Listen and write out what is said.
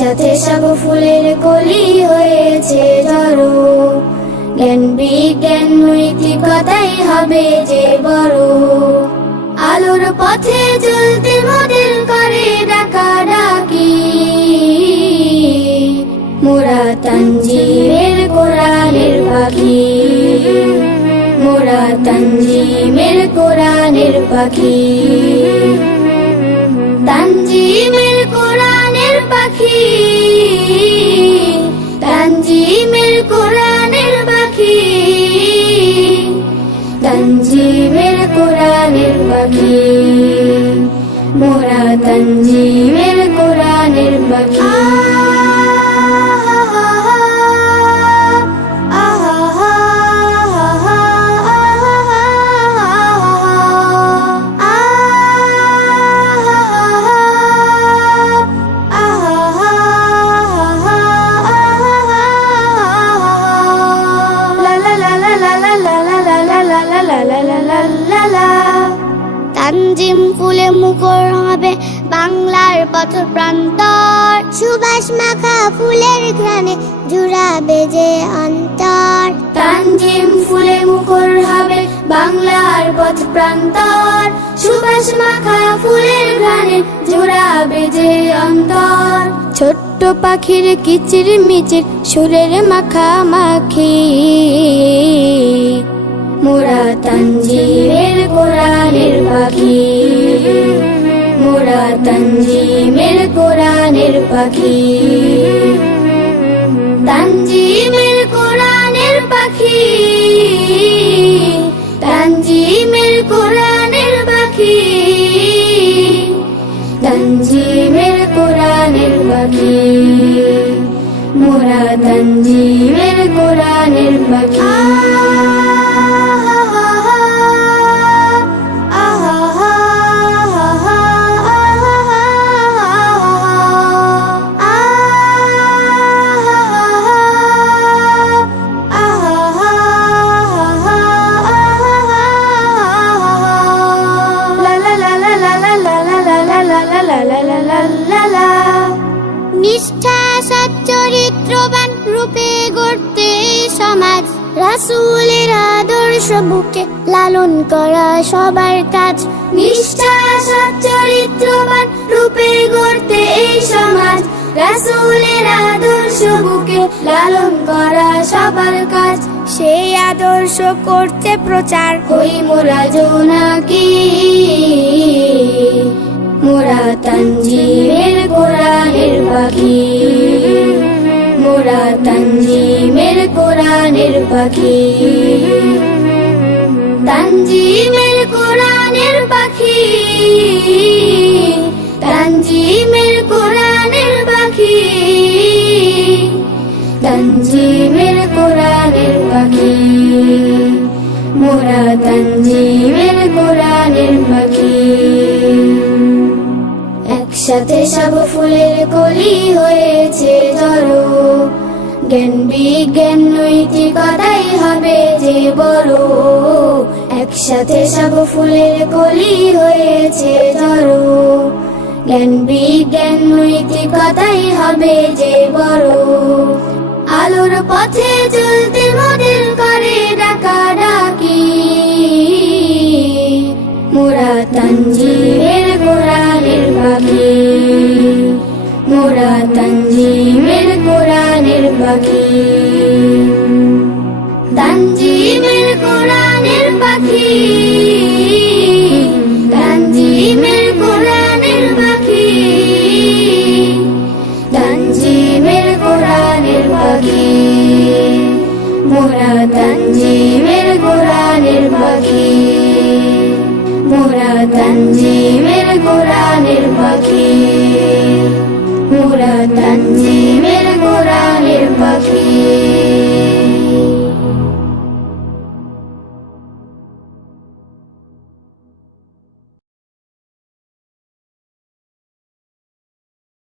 একসাথে সব ফুলের কলি হয়েছে জড়ো, জ্ঞান বিজ্ঞান নৈতিকতাই হবে যে বড়। আলোর পথে চলতে মোদের করে ডাকাডাকি, মোরা তানজিমের কোরআনের পাখি, মোরা তানজিমের কোরআনের পাখি, তানজিমের কোরআনের পাখি, তানজিমের কোরআনের পাখি, তানজিমের কোরআনের পাখি, মোরা তানজিমের কোরআনের পাখি। তানজিম ফুলে মুখর হবে বাংলার পথ প্রান্তর, সুবাস মাখা ফুলের ঘ্রাণে জুড়াবে যে অন্তর। তানজিম ফুলে মুখর হবে বাংলার পথ প্রান্তর, সুবাস মাখা ফুলের ঘ্রাণে জুড়াবে যে অন্তর। ছোট্ট পাখির কিচির মিচির সুরের মাখামাখি, মোরা তানজিমের কোরআনের পাখি, মোরা তানজিমের কোরআনের পাখি, তানজিমের কোরআনের পাখি, তানজিমের কোরআনের পাখি, তানজিমের কোরআনের পাখি, মোরা তানজিমের কোরআনের পাখি। নিষ্ঠা সচ্চরিত্রবান রূপে গড়তে সমাজ, রাসূলের আদর্শ বুকে লালন করা সবার কাজ। নিষ্ঠা সচ্চরিত্রবান রূপে গড়তে এই সমাজ, রাসূলের আদর্শ বুকে লালন করা সবার কাজ। সেই আদর্শ করতে প্রচার হই মোরা জোনাকি, মোরা তানজিমের কোরআনের পাখি, মোরা তানজিমের কোরআনের পাখি, তানজিমের কোরআনের পাখি, তানজিমের কোরআনের পাখি, তানজিমের কোরআনের পাখি, মোরা তানজিমের কোরআনের পাখি। একসাথে সব ফুলের কলি হয়েছে জড়ো, জ্ঞান বিজ্ঞান নৈতিকতাই হবে যে বড়। একসাথে সব ফুলের কলি হয়েছে জড়ো, জ্ঞান বিজ্ঞান নৈতিকতাই হবে যে বড়। আলোর পথে চলতে মোদের করে ডাকাডাকি, মোরা তানজিমের কোরআনের পাখি, মোরা তানজিমের কোরআনের পাখি, তানজিমের কোরআনের পাখি, তানজিমের কোরআনের পাখি, তানজিমের কোরআনের পাখি, মোরা তানজিমের কোরআনের পাখি, মোরা তানজিমের কোরআনের পাখি, মোরা তানজিমের